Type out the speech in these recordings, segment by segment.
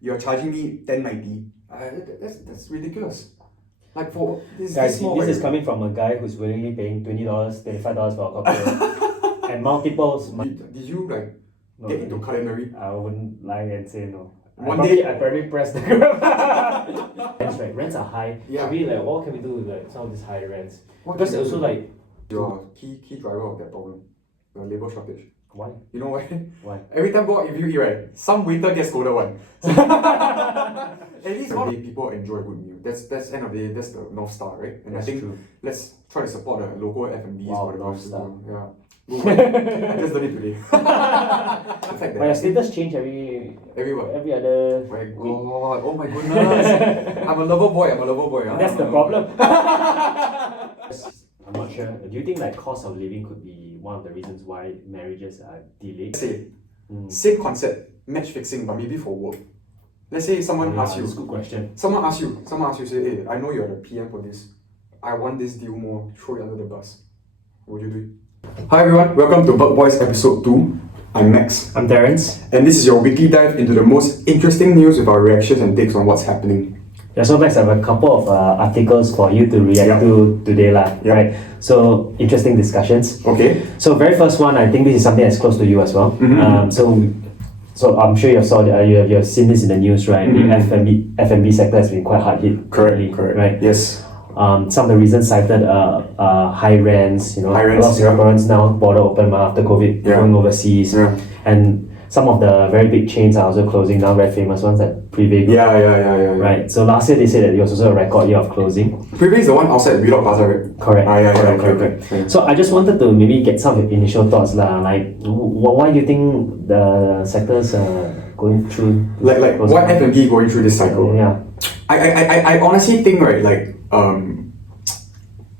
you're charging me 10.90. That's ridiculous. Like for this Guys, small, this is coming from a guy who's willingly paying $20, $25 for a cocktail. And multiples. Did you get into culinary? I wouldn't lie and say no. I probably pressed the grab. Rents, right? Rents are high. Yeah. Maybe what can we do with some of these high rents? What Because can you also do? You're key driver of that problem. The labour shortage. Why? You know why? Why? Every time go out if you eat, right, some waiter gets scolded one. At least one day people enjoy a good meal. That's end of the day, that's the North Star, right? And That's I think true. let's try to support the local F&Bs Wow, for the North North Star. Yeah. I just done it today. But your status change every other My week. God, oh my goodness. I'm a lover boy. That's the problem. I'm not sure. Do you think cost of living could be one of the reasons why marriages are delayed? Same concept, match fixing, but maybe for work. Let's say someone asks you. That's a good question. Someone asks you, say, hey, I know you're the PM for this. I want this deal more, throw it under the bus. What would you do? Hi everyone, welcome to BurgBoys episode 2. I'm Max. I'm Terence. And this is your weekly dive into the most interesting news with our reactions and takes on what's happening. Yeah, so Max, I have a couple of articles for you to react to today, right? So, interesting discussions. Okay. So, very first one, I think this is something that's close to you as well. Mm-hmm. So I'm sure you've seen this in the news, right? Mm-hmm. The F&B sector has been quite hard hit. Correct. Right? Yes. Some of the reasons cited high rents, High a rents, lot of Singaporeans now border open after COVID, going overseas. Yeah. And some of the very big chains are also closing down, very famous ones like Privé. Yeah. Right. So last year they said that it was also a record year of closing. Privé is the one outside Wheelock Plaza, right? Correct. Correct. So I just wanted to maybe get some of your initial thoughts, why do you think the sectors are going through why F&B going through this cycle? Yeah. I honestly think, right,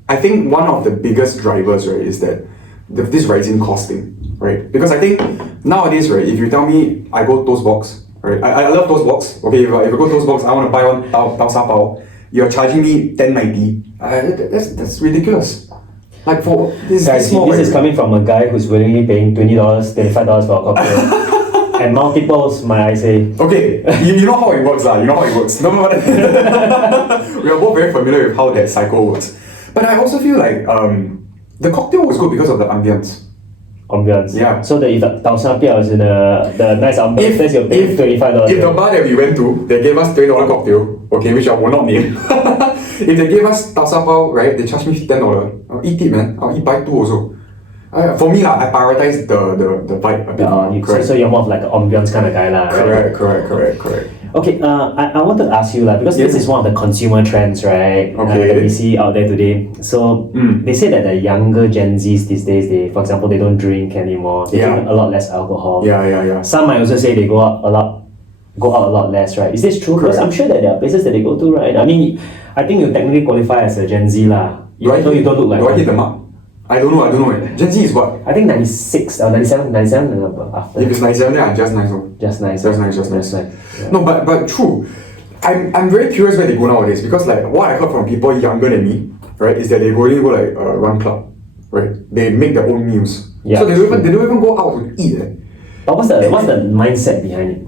I think one of the biggest drivers, right, is that this rising costing, right? Because I think nowadays, right, if you tell me I go Toast Box, right, I love Toast Box. Okay, if I go Toast Box, I want to buy one tau sa pao. You're charging me 10.90. That's ridiculous. Like for this small, this is coming from a guy who's willingly paying $20, $25 for a cocktail. And multiples, might I say. Okay, you know how it works, lah. You know how it works. No, we are both very familiar with how that cycle works. But I also feel like the cocktail was good because of the ambience. Yeah. So if the tau sa piao is in the nice ambience, then you're paying $25. If the bar that we went to, they gave us $20 cocktail, okay, which I will not name. If they gave us tau sa pao, right, they charge me $10. I'll eat it, man. I'll buy 2 also. For me, I prioritize the vibe a bit more. So you're more of like an ambience kind of guy, right? Correct. Okay, I wanted to ask you, because this is one of the consumer trends, right? Okay. That we see out there today. So they say that the younger Gen Zs these days, for example, they don't drink anymore. They drink a lot less alcohol. Yeah. Some might also say they go out a lot less, right? Is this true? Because I'm sure that there are places that they go to, right? I mean, I think you technically qualify as a Gen Z, even though you don't look like one. Do I hit the mark? I don't know. Gen Z is what? I think 96 or 97 after. If it's 97, then I'm just nice. Just nice. Yeah. No, but true. I'm very curious where they go nowadays because what I heard from people younger than me, right, is that they go run club, right? They make their own meals. Yeah, so they don't even go out to eat. But what's the mindset behind it?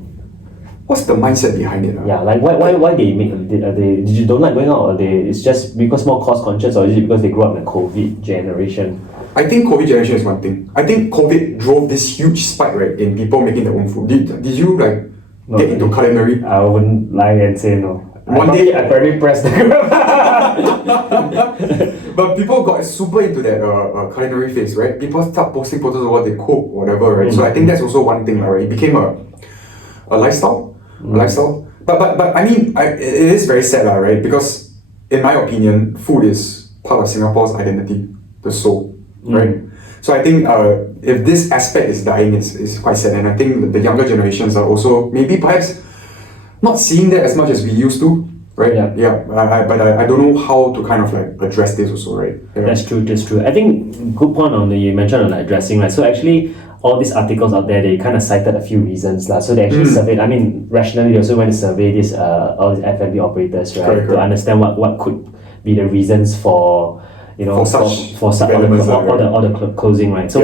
What's the mindset behind it? Yeah, why they make they you don't like going out, or it's just because more cost conscious, or is it because they grew up in a COVID generation? I think COVID generation is one thing. I think COVID drove this huge spike, right, in people making their own food. Did you get into culinary? I wouldn't lie and say no. One day I probably pressed the grab. But people got super into that culinary phase, right? People start posting photos of what they cook, whatever, right? So I think that's also one thing, right? It became a lifestyle. But I mean, it is very sad, right? Because in my opinion, food is part of Singapore's identity, the soul, right? So I think if this aspect is dying, it's quite sad, and I think the younger generations are also maybe perhaps not seeing that as much as we used to, right? Yeah. But I don't know how to kind of address this also, right? Yeah. That's true. I think good point on you mentioned on addressing, right? So actually, all these articles out there, they kind of cited a few reasons, So they actually surveyed. I mean, rationally, they also went to survey all these F&B operators, right, correct. to understand what could be the reasons for all the closing, right? So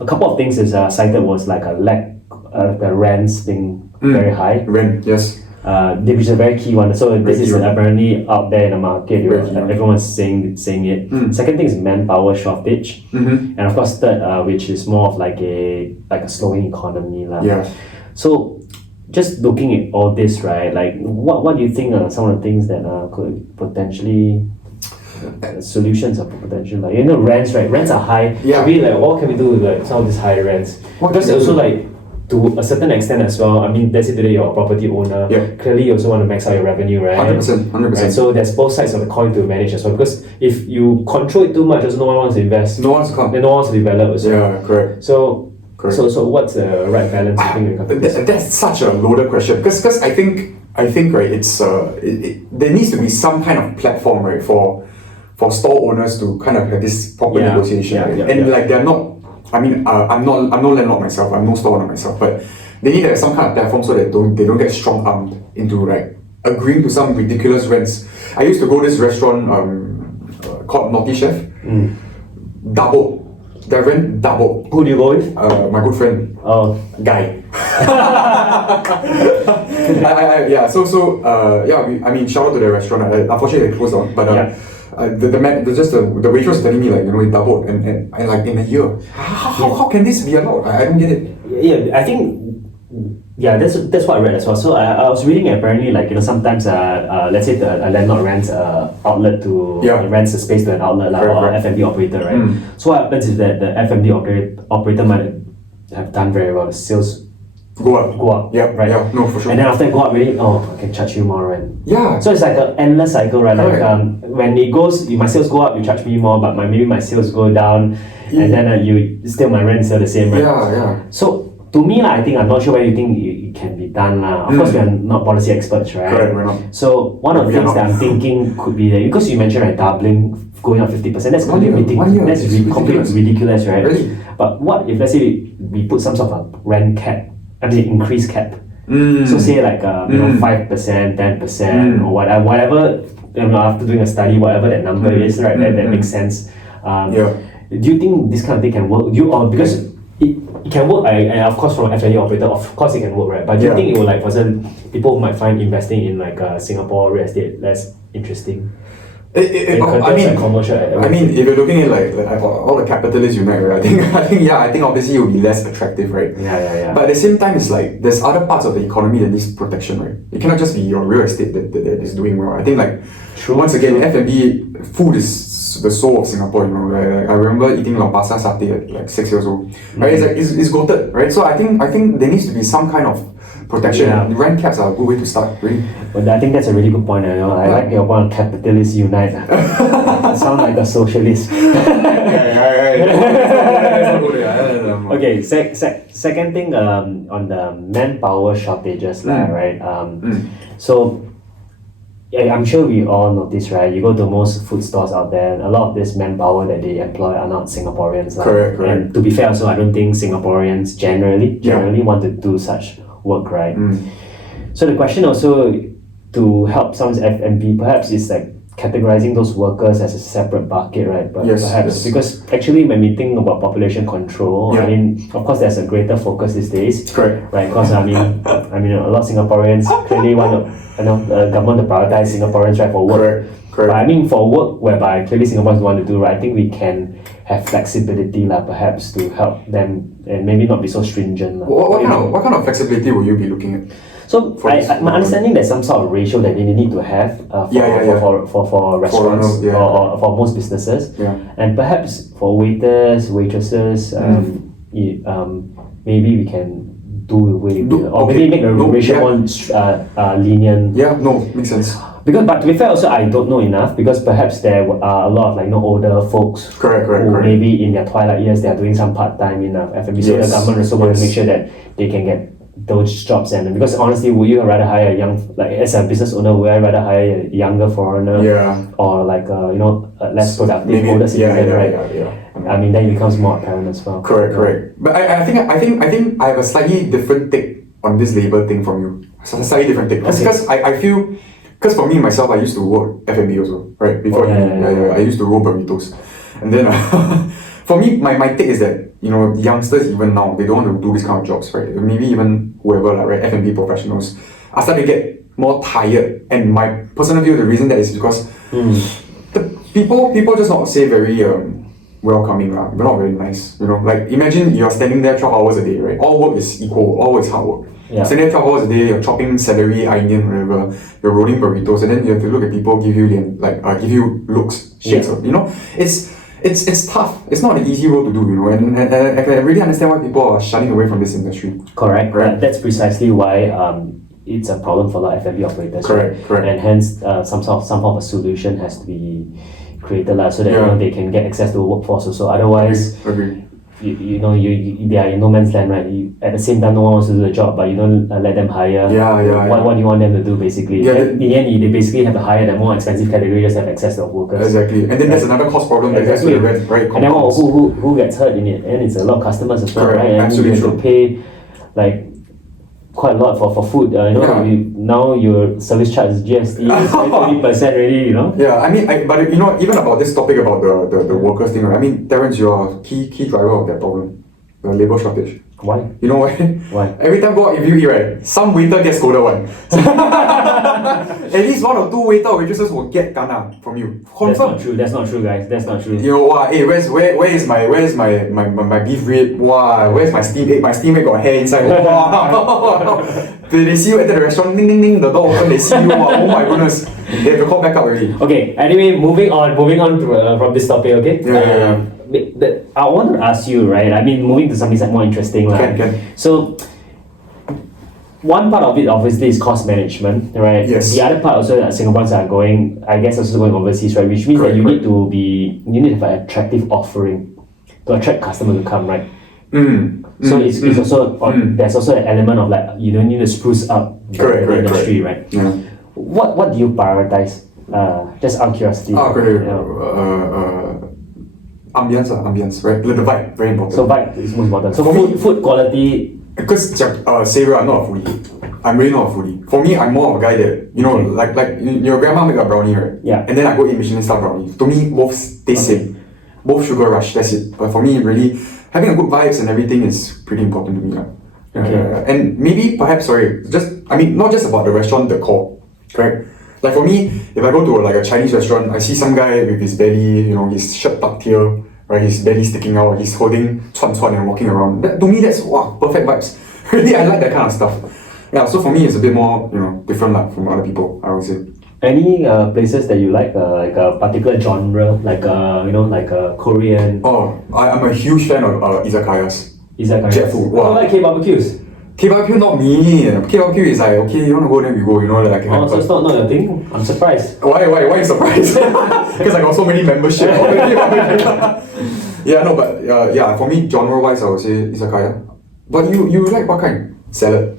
a couple of things is cited was like a lack of the rents being very high. Rent, yes. which is a very key one. So this is key one. apparently out there in the market. Very key one. Everyone's saying it. Second thing is manpower shortage, and of course third, which is more of like a slowing economy lah. Yeah. So just looking at all this, right? Like what do you think are some of the things that could potentially solutions are potential, like rents, right? Rents are high. Yeah. Maybe like what can we do with like some of these high rents? Because also like to a certain extent as well. I mean, let's say today you're a property owner. Yeah. Clearly, you also want to max out your revenue, right? 100%. Right? So there's both sides of the coin to manage as well. Because if you control it too much, also no one wants to invest. No one's come. Then no one wants to develop as well. Yeah, correct. So Correct. So what's the right balance you think when it comes to this? That's such a loaded question because I think right, it's there needs to be some kind of platform, right, for store owners to kind of have this proper negotiation, right? And like they're not. I mean, I'm no landlord myself. I'm no store owner myself, but they need to have some kind of platform so that they don't get strong armed into like agreeing to some ridiculous rents. I used to go to this restaurant called Naughty Chef. Double. Their rent doubled. Who do you go with? My good friend. Oh, Guy. Yeah. I mean, shout out to the restaurant. Unfortunately, they closed down. But the waitress was telling me like it doubled and I like in a year. How can this be allowed? I don't get it. Yeah, I think. Yeah, that's what I read as well. So I was reading apparently like sometimes let's say a landlord rents a outlet to rents a space to an outlet or F&B operator, right? So what happens is that the F&B operator might have done very well. The sales go up. Yeah, right. Yeah, no, for sure. And then after it go up, really, I can charge you more rent. Yeah. So it's like an endless cycle, right? Correct. Like when it goes, my sales go up, you charge me more, but maybe my sales go down, and then you still my rent is still the same, right? Yeah. So to me, I think I'm not sure whether you think it can be done. Of course, we are not policy experts, right? Correct, we're not. So one of the things that I'm thinking could be that because you mentioned like doubling, going up 50%, that's completely ridiculous, right? Really? But what if let's say we put some sort of a rent cap? I mean, increase cap. So say like 5%, 10%, or whatever. After doing a study, whatever that number is, right? That makes sense. Do you think this kind of thing can work? Because it can work, of course, from an F&B operator, of course it can work, right? But do you think it will, like, for example, people might find investing in like Singapore real estate less interesting? I mean, if you're looking at like all the capitalists unite, right? I think obviously it will be less attractive, right? Yeah. But at the same time, it's like there's other parts of the economy that needs protection, right? It cannot just be your real estate that is doing well. I think once again, F&B food is the soul of Singapore. Like, I remember eating lau pa sat satay at like 6 years old. Right? It's like it's goated, right? So I think there needs to be some kind of protection. Rent caps are a good way to start, really. But I think that's a really good point. I like your point on capitalists unite. Sound like a socialist. Okay, second thing on the manpower shortages, right? So I'm sure we all notice, right? You go to most food stores out there, a lot of this manpower that they employ are not Singaporeans. Correct. And to be fair, also, I don't think Singaporeans generally want to do such work, right? So the question also to help some F&B perhaps is like categorizing those workers as a separate bucket, right? But perhaps because actually when we think about population control, I mean, of course there's a greater focus these days, correct, right? Because I mean a lot of Singaporeans clearly want to, the government to prioritize Singaporeans, right, for work. Correct. But I mean for work whereby clearly Singaporeans want to do, right, I think we can have flexibility perhaps to help them and maybe not be so stringent. What kind of flexibility will you be looking at? So my understanding there's some sort of ratio that they need to have for restaurants or for most businesses, and perhaps for waiters, waitresses, maybe we can do away with or maybe make the ratio more lenient. Yeah, no, makes sense. But to be fair, also I don't know enough because perhaps there are a lot of older folks who maybe in their twilight years they are doing some part time in F&B. So the government also want to make sure that they can get those jobs, and because honestly, would you rather hire a young, like as a business owner, would I rather hire a younger foreigner or like a less productive older citizen, right? I mean, then it becomes more apparent as well. Correct. But I think I have a slightly different take on this labor thing from you. Slightly different take because I feel. Because for me myself, I used to work F&B also, right? Before I used to roll burritos, and then for me, my take is that youngsters even now they don't want to do this kind of jobs, right? Maybe even whoever, right? F&B professionals are starting to get more tired. And my personal view, the reason that is because the people just not say very welcoming, but not very nice. You know, like imagine you're standing there 12 hours a day, right? All work is equal, all work is hard work. Yeah. Standing there 12 hours a day, you're chopping celery, onion, whatever, you're rolling burritos, and then you have to look at people give you give you looks, shakes, you know? It's tough. It's not an easy role to do, you know, and I can really understand why people are shunning away from this industry. Correct. Right. That's precisely why it's a problem for a lot of F&B operators. Correct. And hence some sort of a solution has to be created so that you know, they can get access to the workforce also. Otherwise, Agree. You know they are in no man's land, right? At the same time, no one wants to do the job, but you don't let them hire. What do you want them to do basically? In the end, they basically have to hire the more expensive category just to have access to workers. Exactly, and then there's another cost problem that has to be very complex. And then who gets hurt in it? And it's a lot of customers as well, Correct. right? And Absolutely you have to pay like quite a lot for food. Now your service charge is GST, 20% already. You know. Yeah, I mean, but you know, even about this topic about the workers thing, right? I mean, Terence, you're a key driver of that problem, the labor shortage. Why? You know why? Why? Every time go out, if you eat, right, some waiter gets scolded one. At least one or two waiter or waitresses will get kena from you. Confirm. That's not true, guys. That's not true. You know, hey, where is my beef rib? Wow, where's my steamed egg? My steamed egg got hair inside. Wow. They see you at the restaurant, ding ding ding, the door open, they see you. Oh my goodness, they have to call back up already. Okay. Anyway, moving on from this topic. Okay. Yeah. I want to ask you, right? I mean, moving to something that's more interesting, Can. So, one part of it obviously is cost management, right? Yes. The other part also that Singaporeans are going, I guess, also going overseas, right? Which means that you need to have an attractive offering to attract customers to come, right? So it's also there's also an element of like you don't need to spruce up the industry, right? Yeah. What do you prioritize? Just out of curiosity. Ambience, right? The vibe, very important. So vibe is most important. So food quality. Because Xavier, I'm not a foodie. I'm really not a foodie. For me, I'm more of a guy that, you know, like your grandma make a brownie, right? Yeah. And then I go eat Michelin star brownie. To me, both taste same. Both sugar rush, that's it. But for me, really, having a good vibes and everything is pretty important to me. And maybe, perhaps, not just about the restaurant decor, correct? Like for me, if I go to a Chinese restaurant, I see some guy with his belly, you know, his shirt tucked here, right, his belly sticking out, he's holding chuan and walking around. To me, that's perfect vibes. Really, I like that kind of stuff. Yeah, so for me, it's a bit more, you know, different from other people, I would say. Any places that you like a particular genre, like Korean? Oh, I'm a huge fan of izakayas. Jet food. Wow. I like K-barbecues. K-barbecue not me. K-barbecue is like, okay, you want to go, then we go, you know, like. So it's not your thing? I'm surprised. Why are you surprised? Because I got so many membership. Yeah, no, but for me, genre-wise, I would say izakaya. But you like what kind? Salad.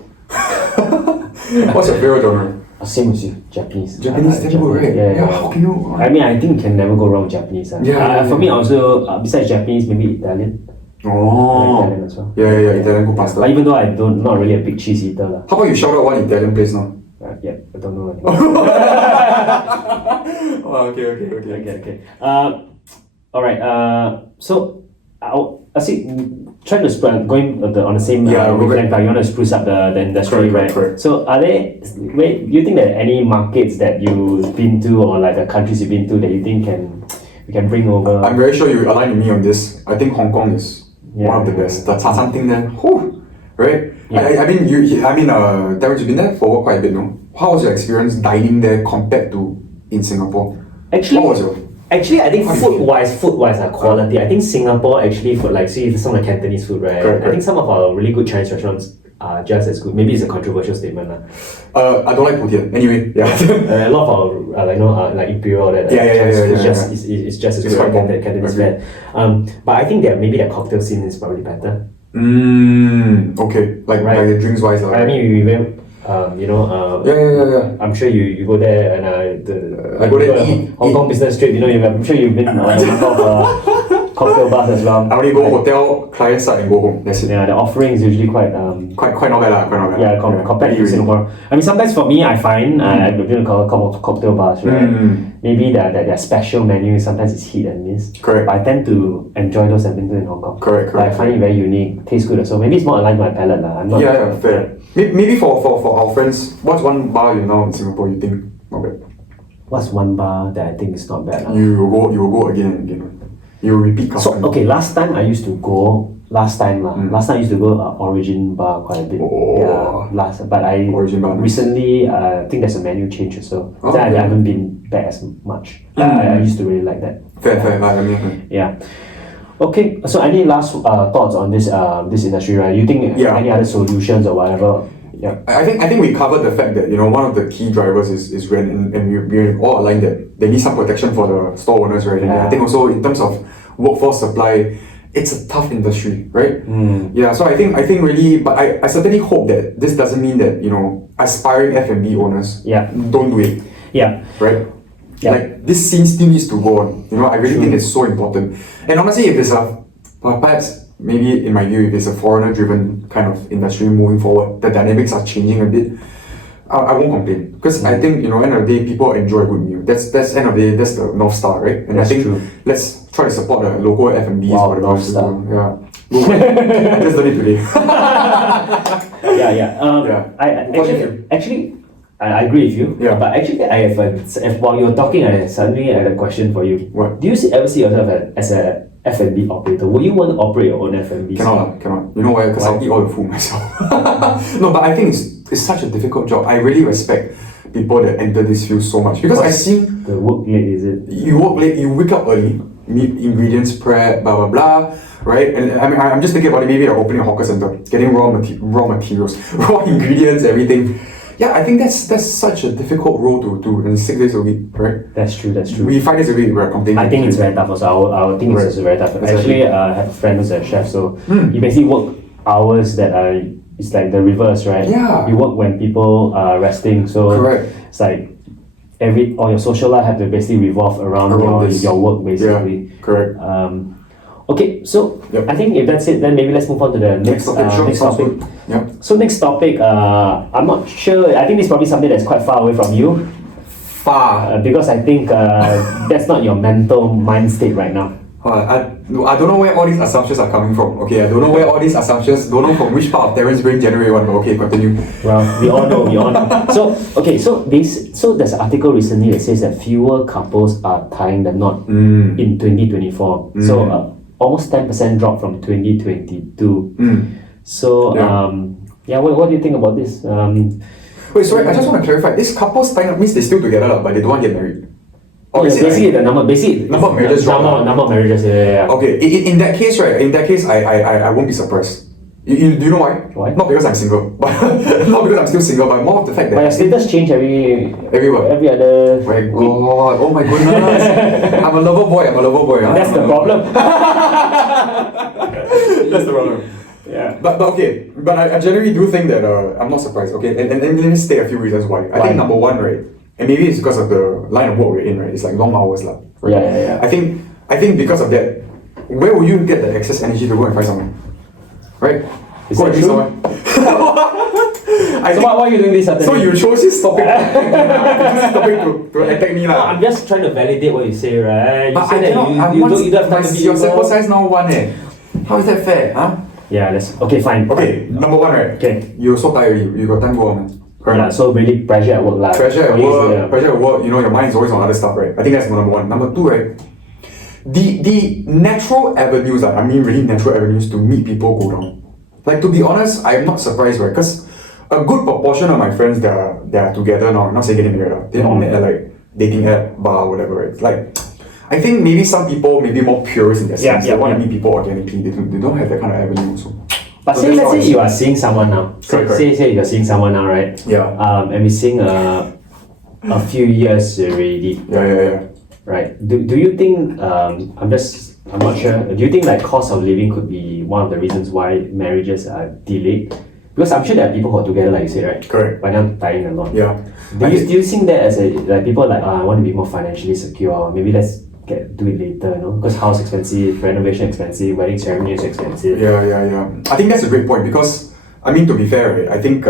What's your favorite genre? Same as you, Japanese. Japanese damn good, right? Yeah, how can you? I mean, I think you can never go wrong with Japanese. For me, also, besides Japanese, maybe Italian. Oh. I like Italian as well. Yeah, Italian good pasta. But even though not really a big cheese eater. How about you shout out one Italian place now? Yeah, I don't know. Okay. Alright, so I see, trying to spread, going on the same wavelength, you want to spruce up the industry, correct. So do you think that any markets that you've been to or like the countries you've been to that you think we can bring over? I'm very sure you align with me on this. I think Hong Kong is one of the best. The Cha thing there, right? Yeah. Terence, you've been there for quite a bit, no? How was your experience dining there compared to in Singapore? Actually, I think food-wise, quality. I think Singapore actually for some of the Cantonese food, right? Correct. I think some of our really good Chinese restaurants are just as good. Maybe it's a controversial statement, I don't like Putian. Anyway, yeah. A lot of our like Imperial that. It's just as good as Cantonese fare. But I think their cocktail scene is probably better. Okay. Like the drinks wise. I mean, we went. Yeah. I'm sure you go there and I go there eat. Hong Kong business trip. I'm sure you've been on a number of cocktail bars as well. I only go hotel, client side, and go home. That's it. Yeah, the offering is usually quite not bad. Yeah, compared to Singapore. I mean, sometimes for me, I find I've been to a couple of cocktail bars, right? Maybe their special menu sometimes is hit and miss. Correct. But I tend to enjoy those I've been to in Hong Kong. Correct. But I find it very unique, tastes good. So maybe it's more aligned to my palate, I'm not. Yeah, fair. Maybe for our friends, what's one bar you know in Singapore you think not bad? What's one bar that I think is not bad? You will go again and again. You will repeat So customer. okay, last time I used to go. Last time I used to go Origin Bar quite a bit. Oh. Yeah, but I Origin Bar. recently I think there's a menu change also. Oh, So I okay. haven't been back as much. I used to really like that. Fair. I mean, Yeah. Okay, so any last thoughts on this industry, right? You think Yeah. any other solutions or whatever? Yeah. I think we covered the fact that one of the key drivers is rent, and we're all aligned that they need some protection for the store owners, right? And Yeah. I think also in terms of workforce supply, it's a tough industry, right? Yeah, so I think really, but I certainly hope that this doesn't mean that aspiring F&B owners don't do it, Yeah. right? Yeah. Like this scene still needs to go on. I really think it's so important. And honestly, if it's perhaps maybe in my view, if it's a foreigner-driven kind of industry moving forward, the dynamics are changing a bit. I won't complain because I think end of the day people enjoy a good meal. That's end of the day, that's the North Star, right? And That's I think true. let's try to support the local F&Bs. Wow, whatever. North Star. Yeah. I just done it today. Yeah. What do you Actually, I agree with you. Yeah. But actually, I have while you're talking, I suddenly had a question for you. What? Do you ever see yourself as a F&B operator? Would you want to operate your own F&B? Cannot. You know why? Because I'll eat all the food myself. No, but I think it's such a difficult job. I really respect people that enter this field so much because I see The work late, is it? you work late, you wake up early, meet ingredients prep, blah blah blah, right? And I mean, I'm just thinking about it. Maybe like opening a hawker center, getting raw materials, raw ingredients, everything. Yeah, I think that's such a difficult role to do, and 6 days a week, right? That's true. We 5 days a week we're complaining. I think it's very tough also. I would think Right. it's also very tough. Exactly. Actually, I have a friend who's a chef, so you basically work hours that are, it's like the reverse, right? Yeah. You work when people are resting, so Correct. it's like all your social life have to basically revolve around this. your work basically. Yeah, correct. Okay, so Yep. I think if that's it, then maybe let's move on to the next Sure, next sounds topic. good. Yeah. So next topic, I'm not sure. I think it's probably something that's quite far away from you, Far. because I think that's not your mental mind state right now. I don't know where all these assumptions are coming from. Okay, I don't know where all these assumptions, don't know from which part of Terrence's brain generate one, but okay, continue. Well, we all know. So there's an article recently that says that fewer couples are tying the knot in 2024. So almost 10% drop from 2022. So what do you think about this? Wait, sorry, I just want to clarify. This couples tying up means they're still together, but they don't want to get married. Or is it basically like- the number of marriages drop down. number of marriages. Yeah. Okay, in that case, right? In that case, I won't be surprised. Do you know why? Why? Not because I'm single, but not because I'm still single, but more of the fact But your that status change every other my week. God, oh my goodness, I'm a lover boy. Huh? That's the problem. That's the problem. Yeah. But okay, but I generally do think that I'm not surprised. Okay, and let me state a few reasons why. I think number one, right, and maybe it's because of the line of work we're in, right? It's like long hours, lah. Right? Yeah. I think because of that, where will you get the excess energy to go and find someone? Right? Is Go that and meet true? someone. So why are you doing this Saturday? So you chose this topic. to attack me, No, lah. I'm just trying to validate what you say, right? You But say I that cannot. you don't have time to be your sample involved. size now one How is that fair? Huh? Yeah, that's okay. Fine. Okay, number one, right? Okay. You're so tired. You got time to go on, man. Correct. Yeah, so really pressure at work, lah. Pressure at For you, work, yeah. pressure at work, your mind is always on other stuff, right? I think that's number one. Number two, right? The natural avenues, I mean really natural avenues to meet people go down. Like, to be honest, I'm not surprised, right? Because a good proportion of my friends that are together now, I'm not saying getting married, they're all met at like dating app, bar, whatever, right? Like, I think maybe some people may be more purists in that sense. They want to meet people organically. They don't have that kind of avenue also. But So say, that's let's how I say see you it. are seeing someone now. Correct. Say you're seeing someone now, right? Yeah. And we're seeing a few years already, Yeah. right? Do you think I'm not sure. Do you think like cost of living could be one of the reasons why marriages are delayed? Because I'm sure there are people who are together, like you say, right? Correct. By now tying a lot. Yeah. Do you think that as like people are like I want to be more financially secure? Maybe let's do it later, because house expensive, renovation expensive, wedding ceremony is expensive. Yeah. I think that's a great point because I mean, to be fair, right, I think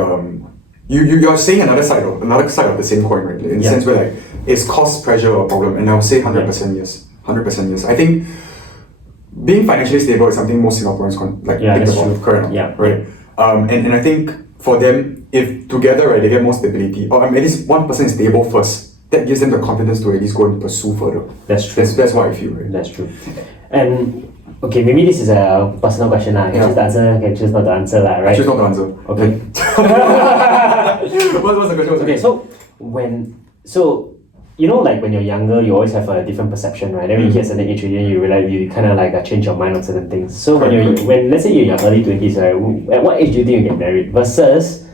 you're saying another side of the same coin, right? In the sense where like is cost pressure a problem? And I'll say 100% yes. 100% yes. I think being financially stable is something most Singaporeans think that's about. true. Correct. Yeah. Right. And I think for them, if together, right, they get more stability, or at least one person is stable first, that gives them the confidence to at least go and pursue further. That's true. That's what I feel, right? That's true. And okay, maybe this is a personal question. I can choose to answer, can choose not to answer, right? I choose not to answer. Okay. What's the question? Okay, so you know, like when you're younger, you always have a different perception, right? Then when you hit a certain age, then you realize you kind of like change your mind on certain things. So when let's say you're in your early 20s, right? At what age do you think you get married? Versus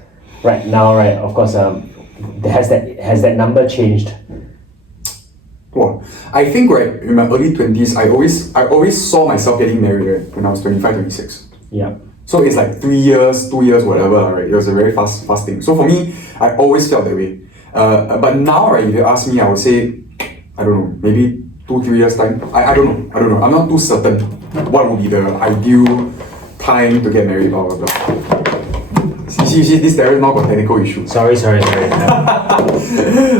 right now, right? Of course, has that number changed? Well, I think right in my early 20s, I always saw myself getting married right, when I was 25, 26. Yeah. So it's like 3 years, 2 years, whatever, right? It was a very fast thing. So for me, I always felt that way. But now, right, if you ask me, I would say, I don't know, maybe 2-3 years time. I don't know. I'm not too certain what would be the ideal time to get married, blah, blah, blah. See, this Darren now got technical issue. Sorry.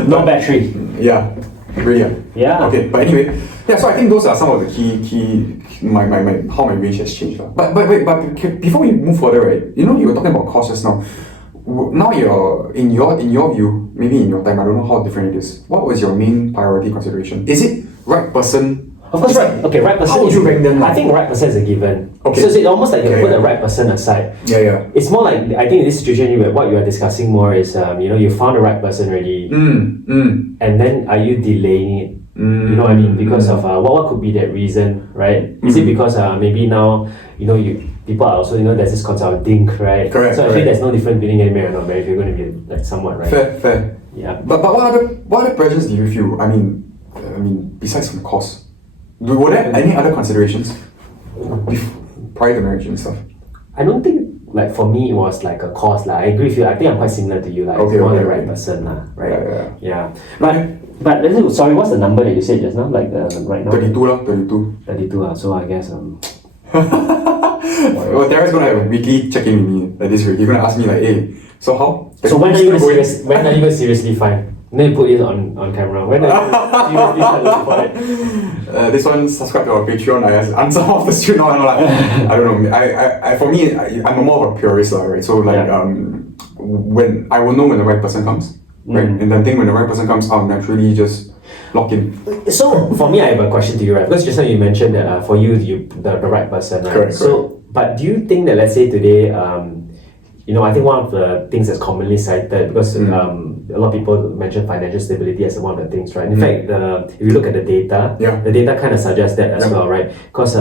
No battery. Yeah. Really? Yeah. Okay, but anyway, yeah. So I think those are some of the key my how my range has changed. But before we move further, right? You know, you were talking about cost just now. Now you're in your view, maybe in your time, I don't know how different it is. What was your main priority consideration? Is it right person? Of course, right. Okay, right person. How would you rank them? I think right person is a given. Okay. So it's almost like you put yeah. the right person aside. Yeah. It's more like, I think in this situation, what you are discussing more is, you found the right person already, and then are you delaying it? You know what I mean? Because of what could be that reason, right? Is it because maybe now people are also there's this concept of dink, right? Correct. So actually, there's no difference between getting married or not married if you're going to be like somewhat right. Fair. Yeah. But what other pressures do you feel? I mean, besides from the cost, were there any other considerations prior to marriage and stuff? I don't think, like, for me it was like a cost. I agree with you. I think I'm quite similar to you. Like, it's more the right person, right? Yeah. But sorry, what's the number that you said just now? Like right now? 32. 32. So I guess Well, Darren's gonna have a weekly check-in with me like this week. He's gonna ask me like, hey, so how? So when are you going to seriously find? Then put it on camera. When are you seriously start looking for it? This one, subscribe to our Patreon. I answer off the street. No, I don't know. I for me, I'm more of a purist, right? So like, when I will know when the right person comes, right? And I think when the right person comes, I'll naturally just lock in. So for me, I have a question to you, right? Because just now you mentioned that for you, the right person, right? Correct. So, but do you think that, let's say today, I think one of the things that's commonly cited, because a lot of people mention financial stability as one of the things, right? In fact, if you look at the data, the data kind of suggests that as well, right? Because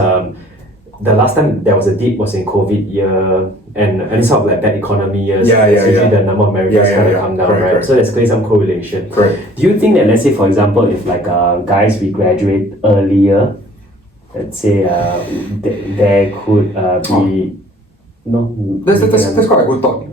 the last time there was a dip was in COVID year and sort of like bad economy years. Usually the number of marriages kind of come down, right? So there's clearly some correlation. Correct. Do you think that, let's say, for example, if like guys we graduate earlier, let's say there could be that's quite a good thought.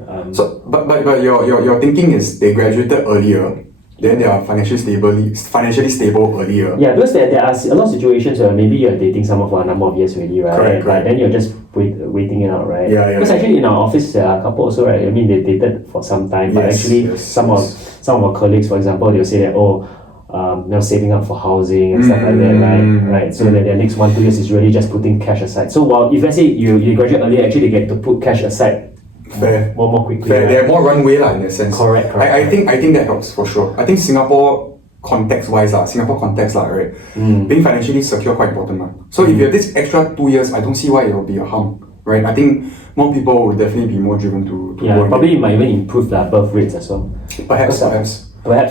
But your thinking is they graduated earlier, then they are financially stable earlier. Yeah, because there are a lot of situations where maybe you're dating someone for a number of years already, right? Correct. But then you're just waiting it out, right? Yeah. Because actually in our office, there are a couple also, right? I mean, they dated for some time, but actually some of our colleagues, for example, they'll say that saving up for housing and stuff like that, right? So that their next 1-2 years is really just putting cash aside. So while if let's say you graduate earlier, actually they get to put cash aside more quickly. Fair. Right? They have more runway in that sense. Correct. I think that helps for sure. I think Singapore context, right? Being financially secure quite important. So if you have this extra 2 years, I don't see why it will be a harm, right? I think more people will definitely be more driven to go. Probably it might even improve the birth rates as well. Perhaps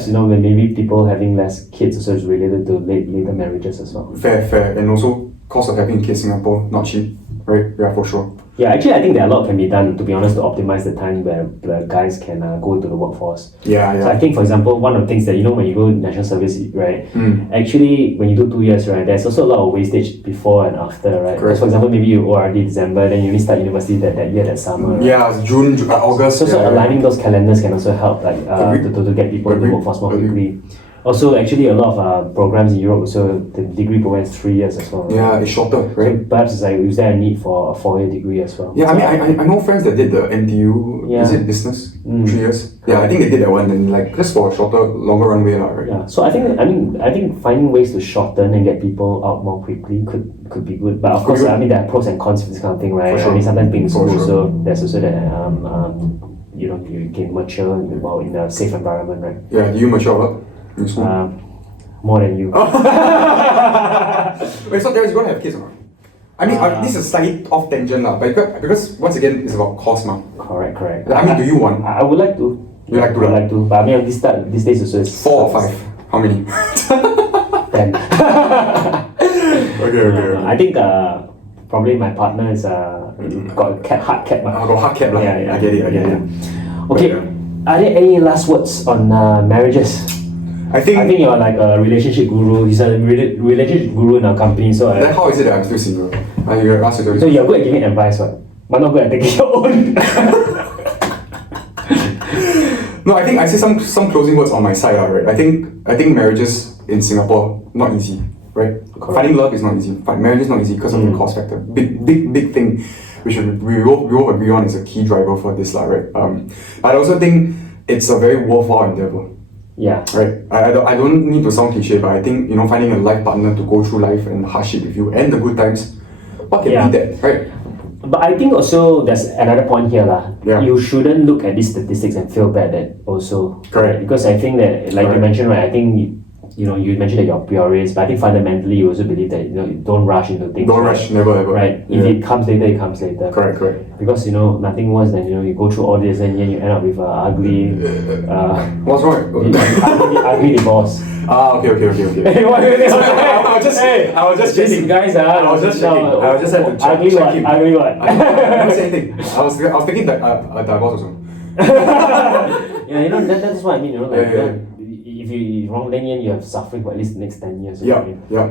when maybe people having less kids also is related to later marriages as well. Fair. And also cost of having kids in Singapore, not cheap, right? Yeah, for sure. Yeah, actually I think that a lot can be done, to be honest, to optimize the time where the guys can go to the workforce. Yeah. So I think, for example, one of the things that, when you go national service, right, actually when you do 2 years, right, there's also a lot of wastage before and after, right? Because, for example, maybe you ORD December, then you only start university that year, that summer. Right? Yeah, June, August. So aligning those calendars can also help, like to get people in the workforce more quickly. Also, actually, a lot of programs in Europe, also the degree program is 3 years as well. Right? Yeah, it's shorter, right? So perhaps it's like, is there a need for a 4-year degree as well? Yeah, I know friends that did the NTU, is it business? 3 years? Yeah, I think they did that one, and like just for a longer runway, right? Yeah, so I think finding ways to shorten and get people out more quickly could be good. But of course, there are pros and cons for this kind of thing, right? Sure. Sometimes being in school, so there's also that you can mature while in a safe environment, right? Yeah, do you mature a lot in school? More than you. Wait, so Terrence, you gonna have kids or not? I mean, this is slightly off tangent lah, but because once again, it's about cost now. Correct. I mean, do you want? I would like to. You like to? I would like to, but I mean, these days also is 4 or 5? How many? 10. Okay. I think probably my partner is got a hard cap. Got hard cap lah. Yeah. I get it. Okay, are there any last words on marriages? I think you're like a relationship guru. He's a relationship guru in our company. So then how is it that I'm still single? You ask you. So you're good at giving advice, right? But not good at taking your own. No, I think I say some closing words on my side, right? I think marriages in Singapore not easy, right? Correct. Finding love is not easy. Marriage is not easy because of the cost factor. Big thing. We all agree on is a key driver for this, right? But I also think it's a very worthwhile endeavor. Yeah. Right. I don't need to sound cliche, but I think finding a life partner to go through life and the hardship with you and the good times, what can be that, right? But I think also there's another point here lah. Yeah. You shouldn't look at these statistics and feel bad that also. Correct. Because I think that, like you mentioned, right? I think you mentioned that you're purist, but I think fundamentally you also believe that you don't rush into things. Don't rush, never ever. Right. If it comes later, it comes later. Correct. Because nothing worse than you go through all this and then you end up with ugly. What's wrong? ugly divorce. Okay. Hey, what? I was just checking. Guys, I was just checking. I was just had to check him. Ugly what? I didn't say anything. I was thinking that a divorce also. Yeah, that's what I mean. Yeah. If you wrong, then you have suffering for at least the next 10 years. Yeah.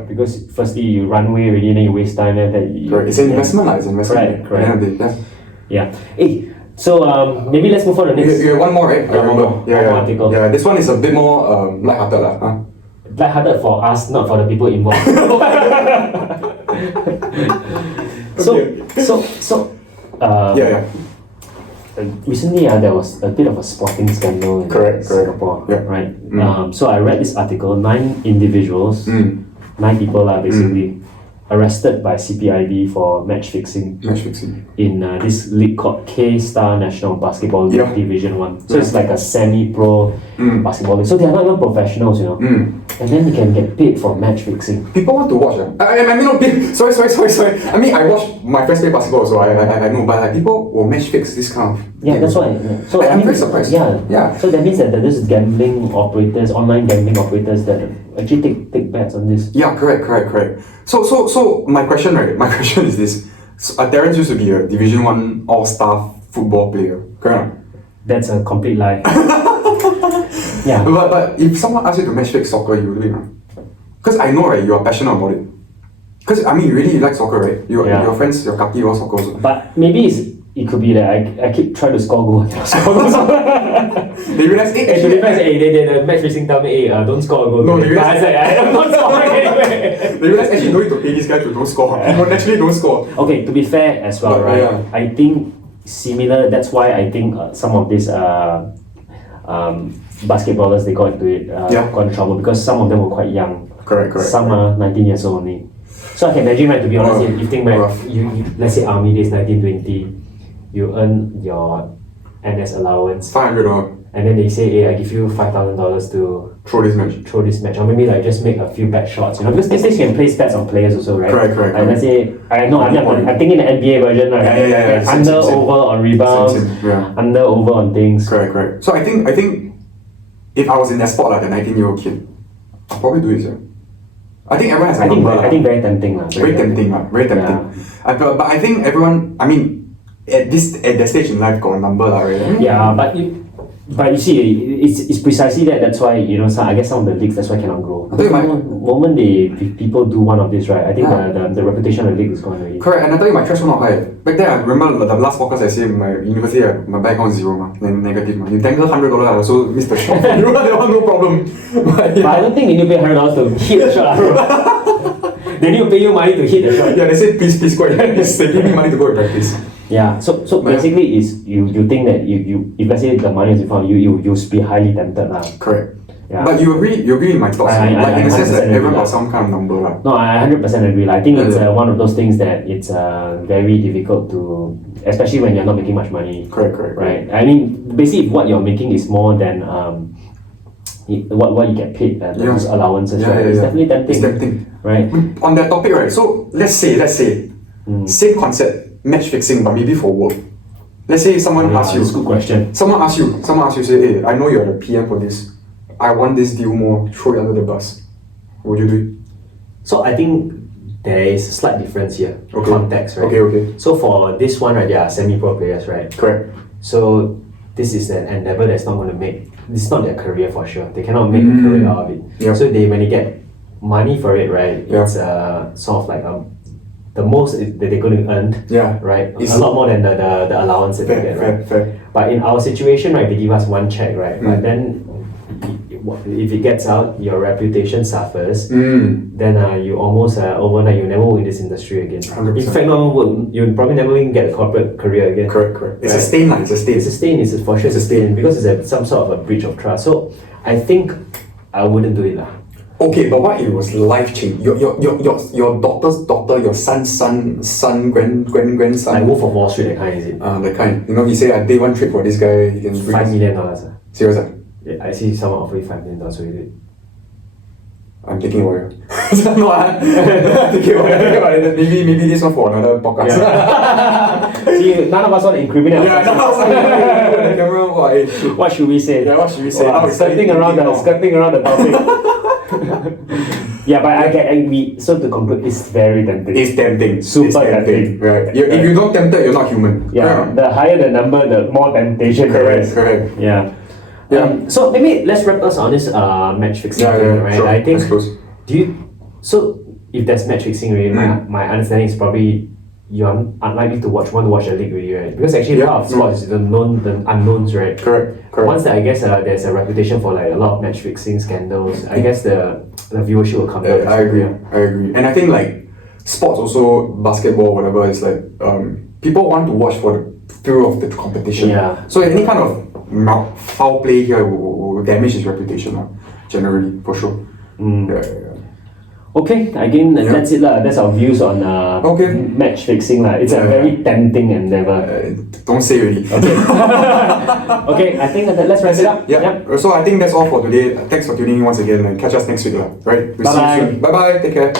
Because firstly you run away already, then you waste time, and then correct. It's an investment, It's an investment. Correct. Yeah. Hey, so maybe let's move on to the next. You have one more, right? I remember. One more article. Yeah, this one is a bit more lighthearted lah. Huh? Lighthearted for us, not for the people involved. Yeah. Recently, there was a bit of a sporting scandal in Singapore, right? So I read this article. 9 individuals, 9 people are basically arrested by CPIB for match fixing in this league called K-Star National Basketball League Division 1. So it's like a semi-pro basketball league. So they are not even professionals, And then they can get paid for match fixing. People want to watch. I mean, sorry. I mean, I watch my friends play basketball, so I know. But people will match fix this kind of. Yeah, that's why. So I'm very surprised. Yeah. So that means that there's gambling operators, online gambling operators that actually take bets on this. Yeah, correct. So my question is this: Terrence used to be a Division 1 all-star football player, correct? That's a complete lie. Yeah. But if someone asks you to match fix soccer, you will do it, right? Because I know, right, you are passionate about it. Because I mean, you really like soccer, right? Your friends, your kaki, all soccer also. But maybe it could be that I keep trying to score goals. They realize, the match fixing tell me, don't score a goal. No, they realize, I'm not scoring anyway. They realize actually no need to pay this guy to don't score. He naturally don't score. Okay, to be fair as well, right? Yeah. I think similar. That's why I think some of these basketballers, they got into it, got into trouble because some of them were quite young. Correct. Some are 19 years old only. So I can imagine, right, to be honest, if you think, right, you let's say army days 1920, you earn your NS allowance. $500. And then they say, hey, I give you $5,000 to throw this match. Or maybe like just make a few bad shots, Because these days you can place bets on players also, right? Correct. Like let's say, I'm thinking the NBA version, right? Yeah. Under, over on rebounds, under, over on things. Correct. So I think if I was in that spot like a 19-year-old kid, I'll probably do it, sir. I think everyone has a number. I think very tempting. Very tempting. Yeah. But I think everyone, I mean, at that stage in life, got a number, right? Yeah, but you see, it's precisely that. That's why I guess some of the leagues, that's why cannot grow. The moment people do one of this, right? I think the reputation of the league is gone already. Correct, and I tell you, my threshold not high. Back then, I remember the last podcast I said in my university, my bank account 0, then negative. You dangle $100, I also missed the shot. That one no problem. But I don't think they need to pay $100 to hit the shot. They need to pay you money to hit the shot. Yeah, they say please go and practice. They give me money to go and practice. Yeah. So basically, is you think that you if let's say the money is in front of you, you'll be highly tempted lah. Correct. Yeah. But you agree with my thoughts, I like in the sense that 100% everyone agree got some kind of number lah. No, I 100% agree. I think it's Yeah. one of those things that it's very difficult to, especially when you're not making much money. Correct. Right. I mean, basically, if what you're making is more than what you get paid, those allowances, right? It's definitely tempting. It's tempting. Right. On that topic, right? So let's say, same concept, match fixing, but maybe for work. Let's say someone asks you. That's a good question. Someone asks you, say, hey, I know you're the PM for this. I want this deal more. Throw it under the bus. Would you do it? So I think there is a slight difference here. Okay. Context, right? Okay. So for this one, right, they are semi-pro players, right? Correct. So this is an endeavor that's not going to make. This is not their career for sure. They cannot make a career out of it. Yep. So when they get money for it, right? Yeah. It's sort of like the most that they're going to earn. Yeah. Right. It's a lot more than the allowance that they get, right? Fair. But in our situation, right, they give us one check, right? But then if it gets out, your reputation suffers. Then you almost overnight you never work in this industry again. 100%. In fact, not work, you'll probably never even get a corporate career again. Correct. It's Right. a stain, lah. It's a stain. It's a stain. It's for sure it's a stain because it's some sort of a breach of trust. So I think I wouldn't do it lah. Okay, but what if it was life changing? Your daughter's daughter, your son's son, grandson. Like Wolf of Wall Street, that kind, is it? That kind. You know, he say I day one trade for this guy. He can bring $5 million. Serious? Ah? Yeah, I see someone offering $5 million, so you do it. I'm thinking about it. No, thinking about it. Maybe this one for another podcast. See, none of us want to incriminate ourselves. The camera. Wow, hey, shit. What should we say? Yeah, what should we say? Wow, Now it's skirting around the topic. Yeah, but I get so to conclude, it's very tempting. It's tempting. Super It's tempting. Right. If you're not tempted, you're not human. Yeah, the higher the number, the more temptation there is. Correct. Yeah. Yeah. So maybe let's wrap us on this match fixing thing, right? Sure. I think. Let's close. So if there's match fixing, really, my understanding is probably you're unlikely to want to watch a league, really, right? Because actually a lot of sports is the unknowns, right? Correct. Once that I guess there's a reputation for like a lot of match fixing scandals, I guess the viewership will come down. I agree. And I think like sports also, basketball, whatever, is like people want to watch for the thrill of the competition. Yeah. So any kind of foul play here will damage his reputation, generally, for sure. Yeah. Okay, again, that's it lah. That's our views on match fixing lah. It's a very tempting endeavor. Don't say already. Okay. Okay, I think let's wrap it up. Yeah. So I think that's all for today. Thanks for tuning in once again and catch us next week. Right? We'll see you soon. Bye bye. Take care.